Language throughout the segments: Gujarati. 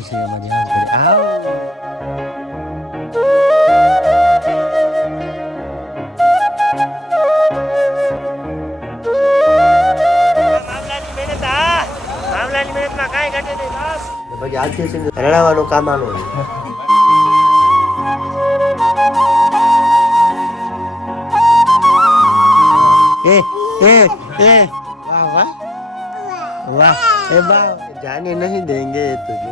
પછી આજથી રડાવાનું કામ આનું જાને નહીં દેંગે તુજે.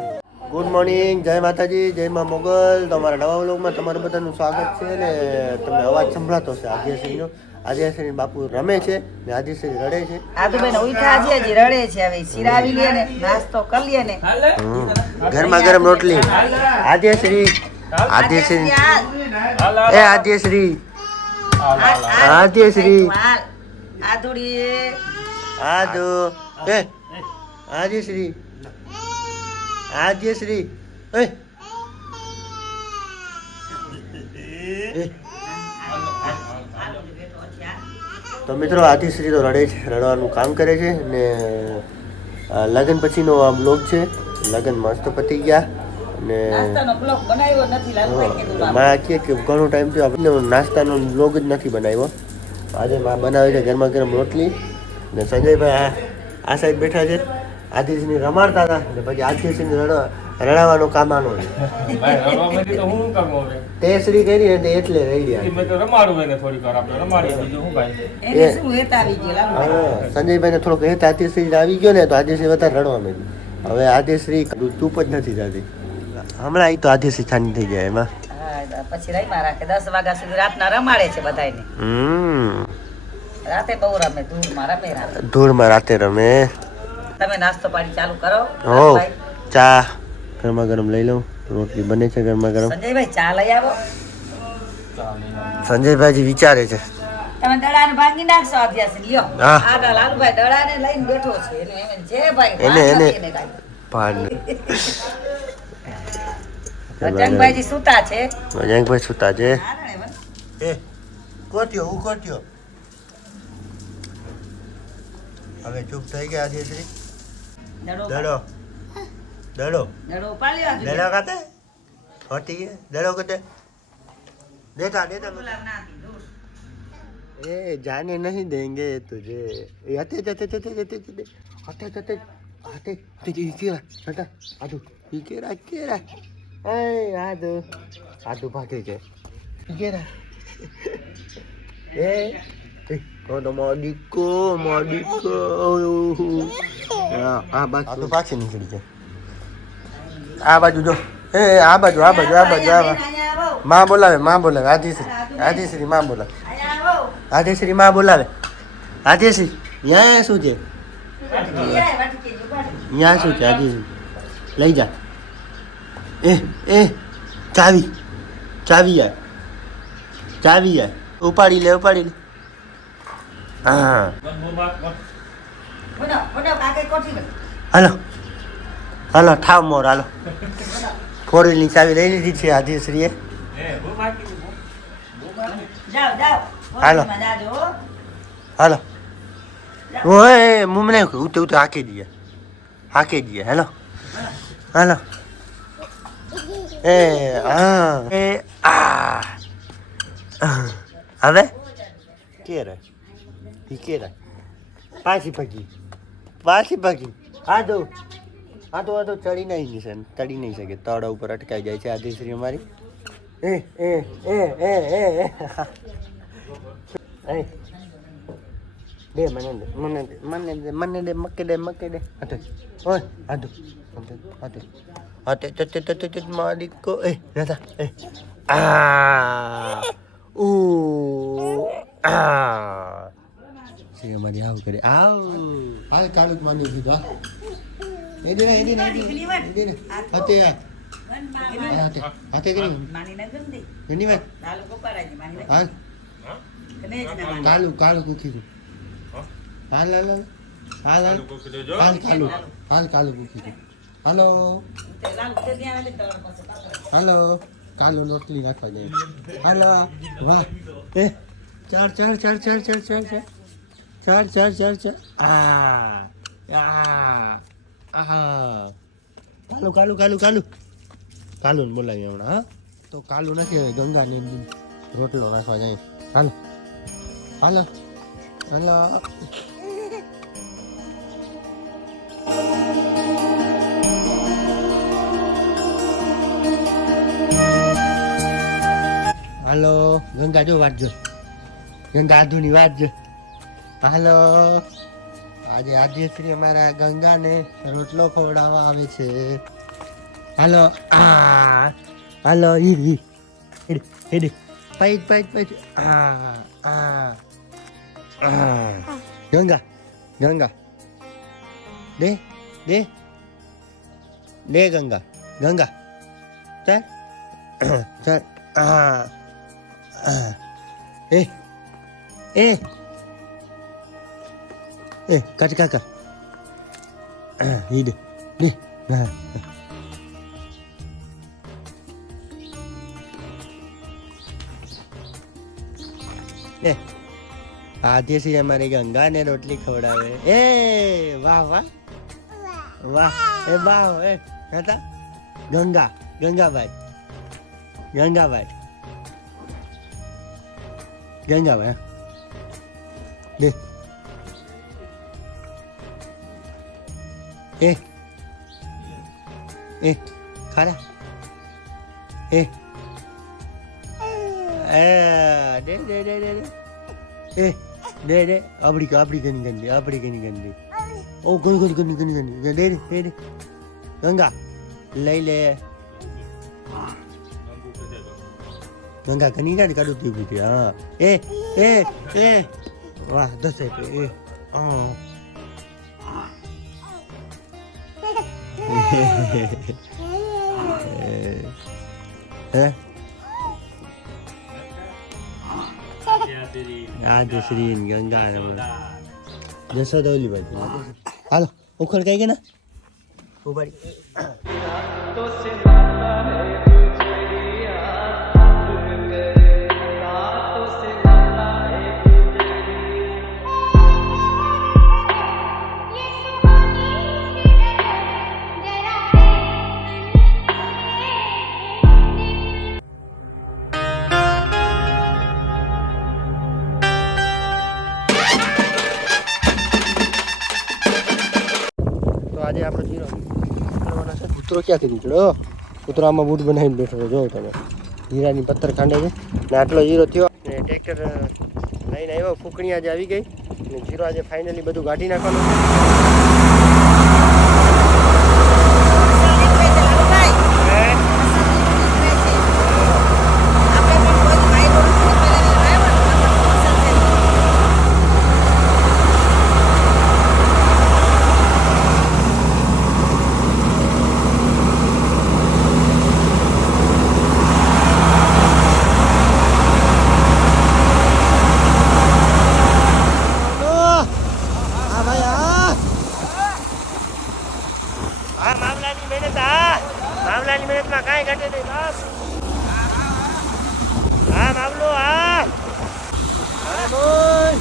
ગુડ મોર્નિંગ, જય માતાજી, જય માં મોગલ. તમારા નવા વ્લોગમાં તમારું બધાનું સ્વાગત છે ને તમને અવાજ સંભળાતો છે આદ્યશ્રીનો. આદ્યશ્રી બાપુ રમે છે ને આદ્યશ્રી રડે છે. આદુબેન ઉઠા છે હજી રડે છે. હવે શીરાવી લે ને નાસ્તો કરી લે ને ગરમા ગરમ રોટલી. આદ્યશ્રી આદ્યશ્રી એ આદ્યશ્રી આદ્યશ્રી આદુડી આદુ એ આદ્યશ્રી આદ્યશ્રી એ તો મિત્રો આદ્યશ્રી તો રડે છે, રડવાનું કામ કરે છે ને લગ્ન પછીનો આ બ્લોગ છે. લગ્ન મસ્ત પતી ગયા ને માં કહે કે ઘણો ટાઈમ થયો આપણે નાસ્તાનો બ્લોગ જ નથી બનાવ્યો. આજે માં બનાવે છે ગરમા ગરમ રોટલી ને સંજયભાઈ આ સાઈડ બેઠા છે. આદ્યશ્રીને રમાડતા હતા ને પછી આદ્યશ્રીને રડાવવાનું કામ આનો તે શ્રી કરી ને એટલે રહી ગયા. સંજયભાઈ ને થોડોક હેત આદ્યશ્રી આવી ગયો ને તો આદ્યશ્રી વધારે રડવા માંડી. હવે આદ્યશ્રી ચૂપ જ નથી થતી. હમણાં તો આદ્યશ્રી છાની થઈ જાય એમાં પછી રહીમાં રાખે 10 વાગ્યા સુધી રાતના રમાડે છે બધાને. રાતે બહુ રમે, ધૂળમાં રાતે રમે. તમે નાસ્તો પાણી ચાલુ કરો. ચા ગરમા ગરમ લઈ લઉં. રોટલી બને છે ગરમા ગરમ. સંજયભાઈ ચા લઈ આવો. સંજયભાઈ વિચારે છે તમે દડાને ભાંગી નાખશો આદ્યશ્રી. લ્યો આ લાલુભાઈ દડાને લઈને બેઠો છે. એને જે ભાઈ એને પાડ જંગભાઈજી સુતા છે. જંગભાઈ સુતા છે. એ કોટ્યો હું કોટ્યો. હવે ચૂપ થઈ ગયા આદ્યશ્રી. દડો દડો દડો પાલ્યો દડો કાતે હોટી ગયે દડો કતે દેતા દેતા એ જાને નહીં દેંગે તુજે. એ હતે જતે જતે જતે જતે હતે જતે હતે તે કેરા હટા આદુ કેરા કેરા એ આદુ આદુ ભાગે છે કેરા એ કોનો મોડીકો મોડીકો આ બાજુ પાછી નીકળી જાય. આ બાજુ જો એ આ બાજુ આ બાજુ આ બાજુ આ માં બોલાવે માં બોલાવે. આદ્યશ્રી આદ્યશ્રી માં બોલાવે. આદ્યશ્રી માં બોલાવે. આદ્યશ્રી અહીંયા શું છે? અહીંયા શું છે? આદ્યશ્રી લઈ જા. એ ચાવી ચાવી યાર ચાવી યાર ઉપાડી લે ઉપાડી લે. હા હાલો હાલો ઠાવ મોર હાલો. 4-wheelની ચાવી લઈ લીધી છે આદ્યશ્રીએ. હાલો હાલો ઓય મુમને ઉતે ઉતે હાકી દઈએ હાલો હાલો. એ હા એ આ હવે કેરે ઈ કેરા પાછી ભાગી આદો ચડી નહીં છે ચડી નહીં શકે. તળા ઉપર અટકાઈ જાય છે આદ્યશ્રી અમારી. એ એ એ એ એ એ દે મને દે મને દે મને દે મને દે મકે દે હતે ઓય આદુ હતે હતે માલિકો એ દાદા એ આ ઓ આ છે અમારી આવ કરે આવ હાલ કાલુક માની દીધા. એ દે હતે હતે કરી માની ન ગંદી ઘણી વાત કાલુ કોપારાજી માની હાલ કાલુ કુકી હાલ હાલ હાલ હાલ કાલુ કુકી હાલો હાલો કાલુ રોટલી નાખવા જાય. હાલો વાહ એ ચાર આ કાલુને બોલાવી હમણાં. હા તો કાલુ નથી હવે ગંગાને રોટલો નાખવા જાય. હાલો હાલો હાલો. હાલો ગંગા જો વાંચજો. ગંગા આધુની વાંચજો. હાલો આજે આદ્યશ્રી અમારા ગંગાને રોટલો ખવડાવવા આવે છે. હાલો હાલો ઈ હેડી પૈત ગંગા ગંગા દે દે દે ગંગા ગંગા ચાલ ચાલ એ એ એ કાકા કાકા ઈ દે દે એ આદ્યશ્રી અમારી ગંગાને રોટલી ખવડાવે. એ વાહ વાહ વાહ એ વાહ એ હતા ગંગાભાઈ દે એ ખારા એ દે દે દે દે એ દે દે આપડી ગની ગંદી ઓ ગની દે દે ગંગા લઈ લે. ગંગા ગની કાઢું તી. હા એ એ એ વાહ 10 એ આદ્યશ્રી ગંગા જશોદા ઓલી બાજુ. હાલો ઉખડ કઈ ગયા ને ઉભાડી. આજે આપણે જીરો નીકળવાના છે. કૂતરો ક્યાંથી નીકળ્યો? કૂતરો આમાં બૂટ બનાવીને બેઠો જો તમે. જીરાની પથ્થર ખાંડે છે ને આટલો જીરો થયો ને ટ્રેક્ટર લઈને આવ્યો. ફૂકણી આજે આવી ગઈ ને જીરો આજે ફાઇનલી બધું કાઢી નાખવાનું છે. મામલાની મહેનતમાં કાંઈ ઘટે નહીં બાપ. હા મામલો હા બોલ.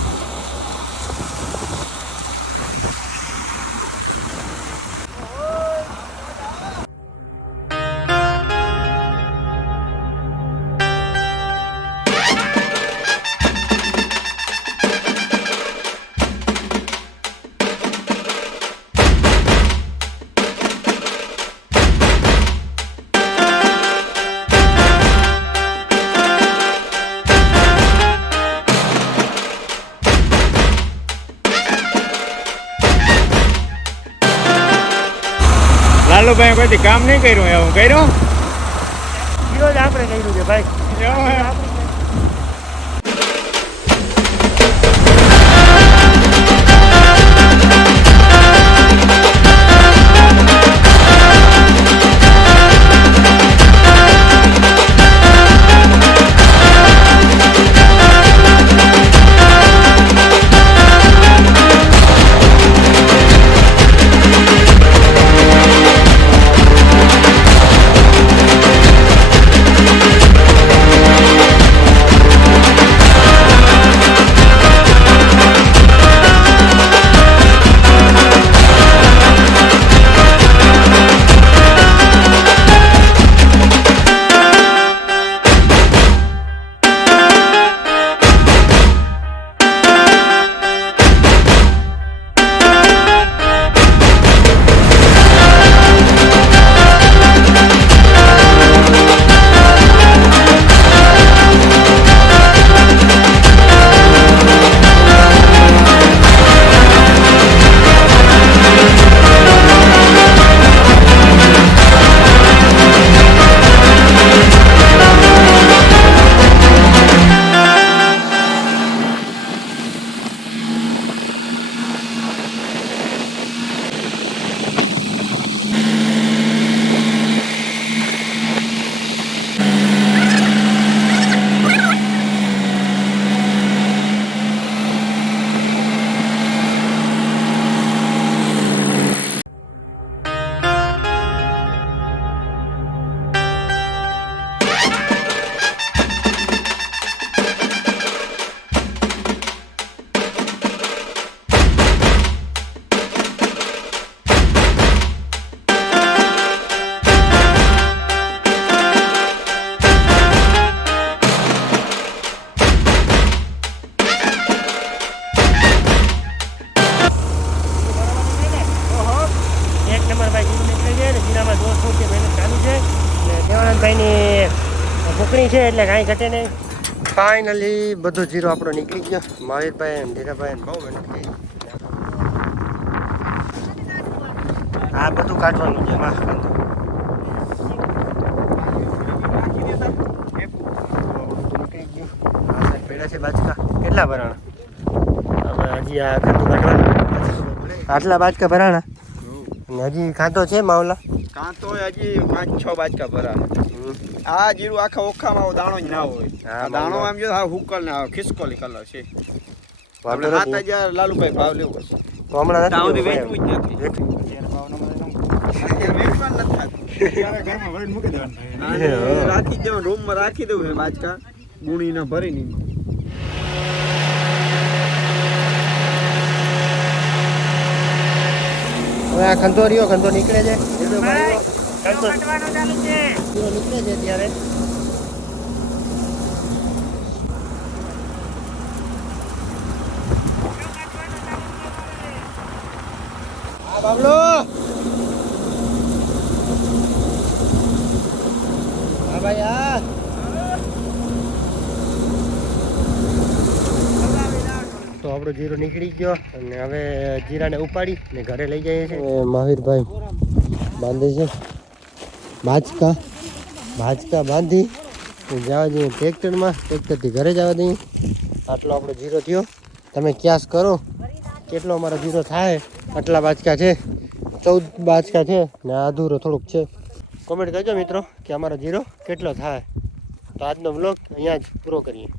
લાલુભાઈ કોઈ કામ નહીં કર્યું એવું કર્યું? આપણે કર્યું છે ભાઈ. ફૂકણી છે એટલે કાંઈ ઘટે નહીં. ફાઇનલી બધો જીરો આપણો નીકળી ગયો. મહાવીરભાઈ અને ધીરાભાઈ બહુ મહેનત કરી. આ બધું કાઢવાનું છે એમાં. પેડા છે બાજકા કેટલા ભરાણા? હવે હજી આ ખાતું કાઢવાનું. આટલા બાજકા ભરાણા અને હજી ખાતો છે માવલા. કાંતો હજી 5-6 બાજકા ભરા. આ જીરું આખા ઓખામાં દાણો જ ના હોય. આ દાણો આમ જો હા હુકલ ને ખિસકોલી કલર છે. આપણે 7000 લાલુભાઈ ભાવ લેવો છે. તો હમણાં તાવથી નથી વેચવું જ નથી. અત્યારે વેચવા નથી થતું. ઘરમાં ભરીને મૂકી દેવાનું. રાખી દેવાનું રૂમમાં રાખી દેવું બાજકા ગુણીને ભરીને. હવે આ ખંતો રહ્યો ખંતો નીકળે છે. ખંતો નીકળે છે ત્યારે હા બાબલો હા ભાઈ હા તો આપણો જીરો નીકળી ગયો અને હવે જીરાને ઉપાડી ને ઘરે લઈ જઈએ છીએ. મહાવીરભાઈ બાંધે છે બાજકા બાંધી જવા દઈએ ટ્રેક્ટરમાં. ટ્રેક્ટરથી ઘરે જવા દઈએ. આટલો આપણો જીરો થયો. તમે ક્યાસ કરો કેટલો અમારો જીરો થાય. આટલા બાજકા છે 14 બાજકા છે ને અધૂરો થોડુંક છે. કોમેન્ટ કરજો મિત્રો કે અમારો જીરો કેટલો થાય. તો આજનો વ્લોગ અહીંયા જ પૂરો કરીએ.